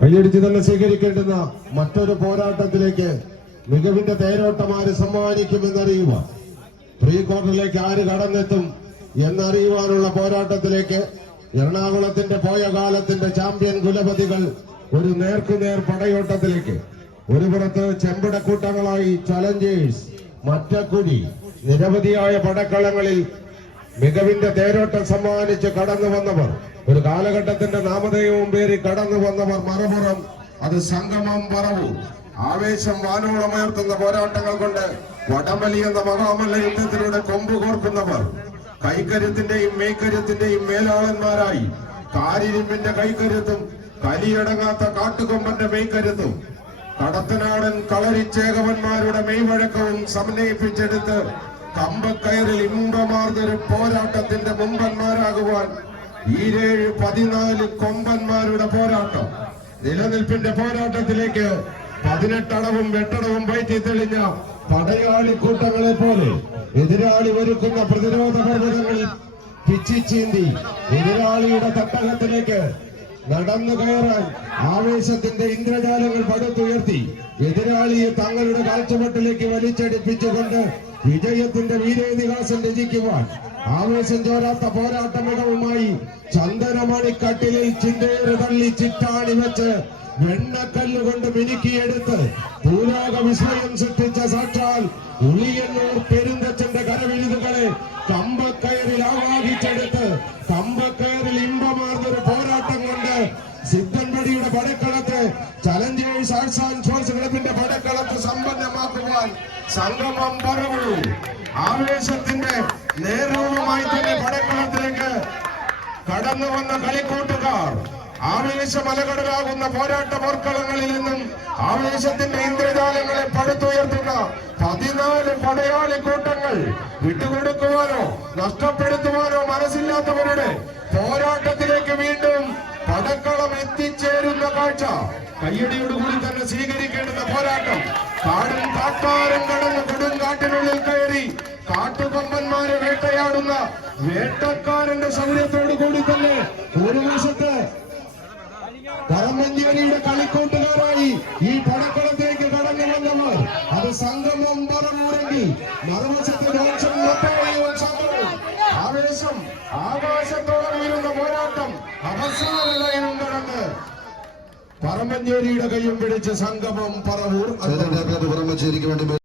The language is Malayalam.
കൈയടിച്ച് തന്നെ സ്വീകരിക്കേണ്ടുന്ന മറ്റൊരു പോരാട്ടത്തിലേക്ക് മികവിന്റെ തേരോട്ടമാര് സമ്മാനിക്കുമെന്നറിയുക. പ്രീ ക്വാർട്ടറിലേക്ക് ആര് കടന്നെത്തും എന്നറിയുവാനുള്ള പോരാട്ടത്തിലേക്ക് എറണാകുളത്തിന്റെ പോയ കാലത്തിന്റെ ചാമ്പ്യൻ കുലപതികൾ ഒരു നേർക്കുനേർ പടയോട്ടത്തിലേക്ക്. ഒരു പുറത്ത് ചെമ്പടക്കൂട്ടങ്ങളായി ചലഞ്ചേഴ്സ്, മറ്റക്കുടി, നിരവധിയായ പടക്കളങ്ങളിൽ മികവിന്റെ തേരോട്ടം സമ്മാനിച്ച് കടന്നു വന്നവർ, ഒരു കാലഘട്ടത്തിന്റെ നാമധേയവും പേരി കടന്നു വന്നവർ. മറുപുറം അത് സംഗമം പറവൂർ. ആവേശം വാനോളമുയർത്തുന്ന പോരാട്ടങ്ങൾ കൊണ്ട് വടംവലി എന്ന മഹാമല്ല യുദ്ധത്തിലൂടെ കൊമ്പ് കോർക്കുന്നവർ, കൈക്കരുത്തിന്റെയും മേക്കരുത്തിന്റെയും മേലാളന്മാരായി കാരിരുമ്പിന്റെ കൈക്കരുത്തും കലിയടങ്ങാത്ത കാട്ടുകൊമ്പന്റെ മെയ്ക്കരുത്തും കടത്തനാടൻ കളരിച്ചേകവന്മാരുടെ മെയ്വഴക്കവും സമന്വയിപ്പിച്ചെടുത്ത് കമ്പക്കയറിൽ ഇമ്പമാർന്നൊരു പോരാട്ടത്തിന്റെ മുമ്പന്മാരാകുവാൻ 14 കൊമ്പന്മാരുടെ പോരാട്ടം. നിലനിൽപ്പിന്റെ പോരാട്ടത്തിലേക്ക് 18 അടവും 8 അടവും വയറ്റി തെളിഞ്ഞ പടയാളിക്കൂട്ടങ്ങളെ പോലെ എതിരാളി ഒരുക്കുന്ന പ്രതിരോധ പർവ്വതങ്ങളിൽ പിച്ചിച്ചീന്തി എതിരാളിയുടെ തട്ടകത്തിലേക്ക് നടന്നു കയറാൻ ആവേശത്തിന്റെ ഇന്ദ്രജാലങ്ങൾ പടുത്തുയർത്തി എതിരാളിയെ തങ്ങളുടെ കാഴ്ചപ്പാട്ടിലേക്ക് വലിച്ചടിപ്പിച്ചുകൊണ്ട് വിജയത്തിന്റെ വീരേതിഹാസം രചിക്കുവാൻ ആവേശം ചോരാത്ത പോരാട്ട മികവുമായി ചന്ദനമണിക്കട്ടിലിൽ ചിന്തേറ് തള്ളി ചിറ്റാണി വെച്ച് വെണ്ണക്കല്ലുകൊണ്ട് മിനുക്കിയെടുത്ത് ഭൂലോക വിസ്മയം സൃഷ്ടിച്ച സാക്ഷാൽ ഉളിയന്നൂർ പെരുന്തച്ഛന്റെ കരവിരുതുകളെ കമ്പക്കയറിൽ ആവാഹിച്ചെടുത്ത് കമ്പക്കയറിൽ ഇമ്പമാർന്നൊരു പോരാട്ടം കൊണ്ട് സിദ്ധൻപടിയുടെ പടക്കളത്ത് ചലഞ്ചേഴ്സ് ആർട്സ് ആൻഡ് സ്പോർട്സ് ക്ലബിന്റെ പടക്കളത്ത് സമ്പന്നമാക്കുവാൻ സംഗമം പറവൂർ ആവേശത്തിന്റെ നേരവുമായി തന്നെ പടക്കളത്തിലേക്ക് കടന്നു വന്ന കളിക്കൂട്ടുകാർ ആവേശമലകടലാകുന്ന പോരാട്ട പോർക്കളങ്ങളിൽ നിന്നും ആവേശത്തിന്റെ ഇന്ദ്രജാലങ്ങളെ പടുത്തുയർത്തുന്ന 14 പടയാളി കൂട്ടങ്ങൾ വിട്ടുകൊടുക്കുവാനോ നഷ്ടപ്പെടുത്തുവാനോ മനസ്സില്ലാത്തവരുടെ പോരാട്ടത്തിലേക്ക് വീണ്ടും പടക്കളം എത്തിച്ചേരുന്ന കാഴ്ച കയ്യടിയോടുകൂടി തന്നെ സ്വീകരിക്കേണ്ടുന്ന പോരാട്ടം. കാടും കാട്ടാരും കടന്ന് കൊടുങ്കാട്ടിനുള്ളിൽ കയറി കാട്ടുകൊമ്പന്മാരെ വേട്ടയാടുന്ന വേട്ടക്കാരന്റെ ശൗര്യത്തോടു കൂടി തന്നെ ഒരു വശത്ത് പറമഞ്ചേരിയുടെ കളിക്കൂട്ടുകാരായി ഈ പടക്കളത്തിലേക്ക് കടന്നു വന്നവർ അത് സംഗമം പറവൂരെങ്കിൽ മറുവശത്ത് ആവേശം ആകാശത്തോടെ വീഴുന്ന പോരാട്ടം അവസാന ലൈനും കടന്ന് പറമഞ്ചേരിയുടെ കൈയും പിടിച്ച് സംഗമം പറവൂർ. പറമഞ്ചേരിക്ക് വേണ്ടി